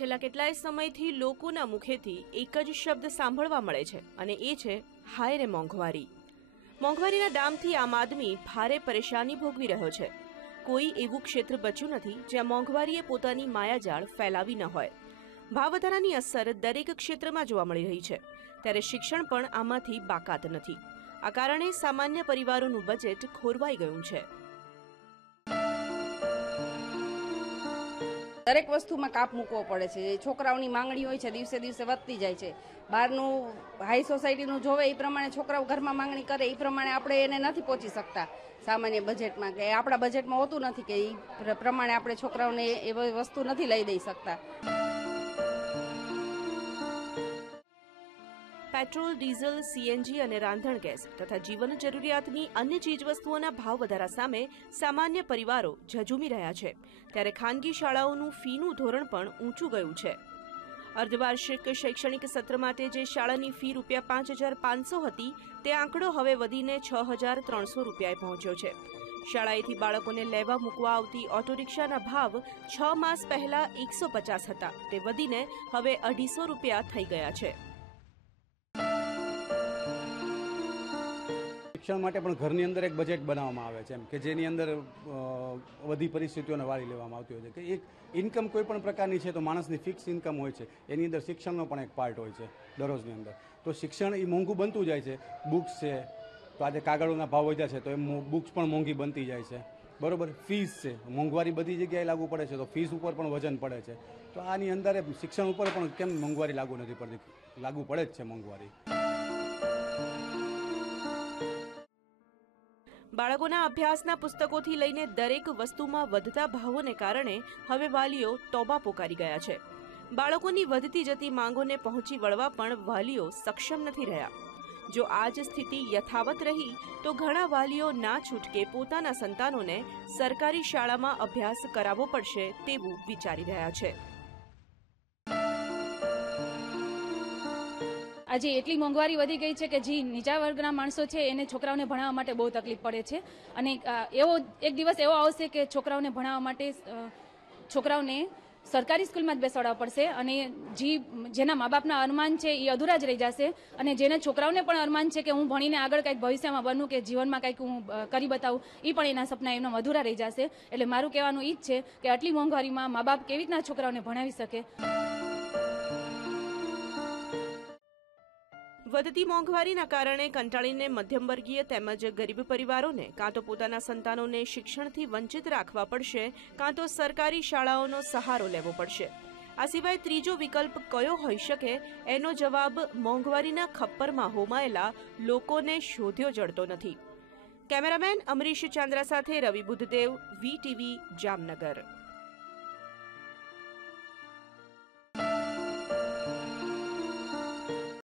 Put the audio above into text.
છેલ્લા કેટલાય સમયથી લોકોના મુખેથી એક જ શબ્દ સાંભળવા મળે છે અને એ છે, હાય રે મોંઘવારી. મોંઘવારીના દામથી આમ આદમી ભારે પરેશાની ભોગવી રહ્યો છે. કોઈ એવું ક્ષેત્ર બચ્યું નથી જ્યાં મોંઘવારીએ પોતાની માયાજાળ ફેલાવી ન હોય. ભાવ વધારાની અસર દરેક ક્ષેત્રમાં જોવા મળી રહી છે. ત્યારે શિક્ષણ પણ આમાંથી બાકાત નથી. આ કારણે સામાન્ય પરિવારોનું બજેટ ખોરવાઈ ગયું છે. દરેક વસ્તુમાં કાપ મૂકવો પડે છે. છોકરાઓની માંગણી હોય છે, દિવસે દિવસે વધતી જાય છે. બહારનું હાઈ સોસાયટીનું જોવે એ પ્રમાણે છોકરાઓ ઘરમાં માંગણી કરે, એ પ્રમાણે આપણે એને નથી પહોંચી શકતા સામાન્ય બજેટમાં કે આપણા બજેટમાં હોતું નથી કે એ પ્રમાણે આપણે છોકરાઓને એ વસ્તુ નથી લઈ દઈ શકતા. પેટ્રોલ, ડીઝલ સીએનજી અને રાંધણ ગેસ તથા જીવન જરૂરિયાતની અન્ય ચીજવસ્તુઓના ભાવ વધારા સામે સામાન્ય પરિવારો ઝઝૂમી રહ્યા છે. ત્યારે ખાનગી શાળાઓનું ફીનું ધોરણ પણ ઊંચું ગયું છે. અર્ધવાર્ષિક શૈક્ષણિક સત્ર માટે જે શાળાની ફી રૂપિયા પાંચ હજાર પાંચસો હતી, તે આંકડો હવે વધીને છ હજાર ત્રણસો રૂપિયાએ પહોંચ્યો છે. શાળાએથી બાળકોને લેવા મૂકવા આવતી ઓટો રિક્ષાના ભાવ છ માસ પહેલા એકસો પચાસ હતા, તે વધીને હવે અઢીસો રૂપિયા થઈ ગયા છે. શિક્ષણ માટે પણ ઘરની અંદર એક બજેટ બનાવવામાં આવે છે એમ, કે જેની અંદર બધી પરિસ્થિતિઓને વાળી લેવામાં આવતી હોય છે. કે એક ઇન્કમ કોઈ પણ પ્રકારની છે તો માણસની ફિક્સ ઇન્કમ હોય છે. એની અંદર શિક્ષણનો પણ એક પાર્ટ હોય છે, દરરોજની અંદર. તો શિક્ષણ એ મોંઘું બનતું જાય છે. બુક્સ છે, તો આજે કાગળોના ભાવ વધ્યા છે તો એ બુક્સ પણ મોંઘી બનતી જાય છે. બરોબર? ફીસ છે. મોંઘવારી બધી જગ્યાએ લાગુ પડે છે તો ફીસ ઉપર પણ વજન પડે છે. તો આની અંદર શિક્ષણ ઉપર પણ કેમ મોંઘવારી લાગુ નથી પડતી? લાગુ પડે જ છે મોંઘવારી. બાળકોના અભ્યાસના પુસ્તકોથી લઈને દરેક વસ્તુમાં વધતા ભાવોને કારણે હવે વાલીઓ તોબા પોકારી ગયા છે. બાળકોની વધતી જતી માંગોને પહોંચી વળવા પણ વાલીઓ સક્ષમ નથી રહ્યા. જો આ જ સ્થિતિ યથાવત રહી, તો ઘણા વાલીઓ ના છૂટકે પોતાના સંતાનોને સરકારી શાળામાં અભ્યાસ કરાવવો પડશે તેવું વિચારી રહ્યા છે. આજે એટલી મોંઘવારી વધી ગઈ છે કે જે નીચા વર્ગના માણસો છે, એને છોકરાઓને ભણાવવા માટે બહુ તકલીફ પડે છે. અને એવો એક દિવસ એવો આવશે કે છોકરાઓને ભણાવવા માટે છોકરાઓને સરકારી સ્કૂલમાં જ બેસાડવા પડશે અને જે, જેના મા બાપના અરમાન છે એ અધૂરા જ રહી જશે. અને જેના છોકરાઓને પણ અરમાન છે કે હું ભણીને આગળ કંઈક ભવિષ્યમાં બનું કે જીવનમાં કંઈક હું કરી બતાવું એ પણ એના સપના એમના અધૂરા રહી જશે. એટલે મારું કહેવાનું એ જ છે કે આટલી મોંઘવારીમાં મા બાપ કેવી રીતના છોકરાઓને ભણાવી શકે? વધતી મોંઘવારીના કારણે કંટાળીને મધ્યમવર્ગીય તેમજ ગરીબ પરિવારોને, કાં તો પોતાના સંતાનોને શિક્ષણથી વંચિત રાખવા પડશે, કાં તો સરકારી શાળાઓનો સહારો લેવો પડશે. આ સિવાય ત્રીજો વિકલ્પ કયો હોઈ શકે, એનો જવાબ મોંઘવારીના ખપ્પરમાં હોમાયેલા લોકોને શોધ્યો જડતો નથી. કેમેરામેન અમરીશ ચાંદ્રા સાથે રવિ બુદ્ધદેવ વી ટીવી જામનગર.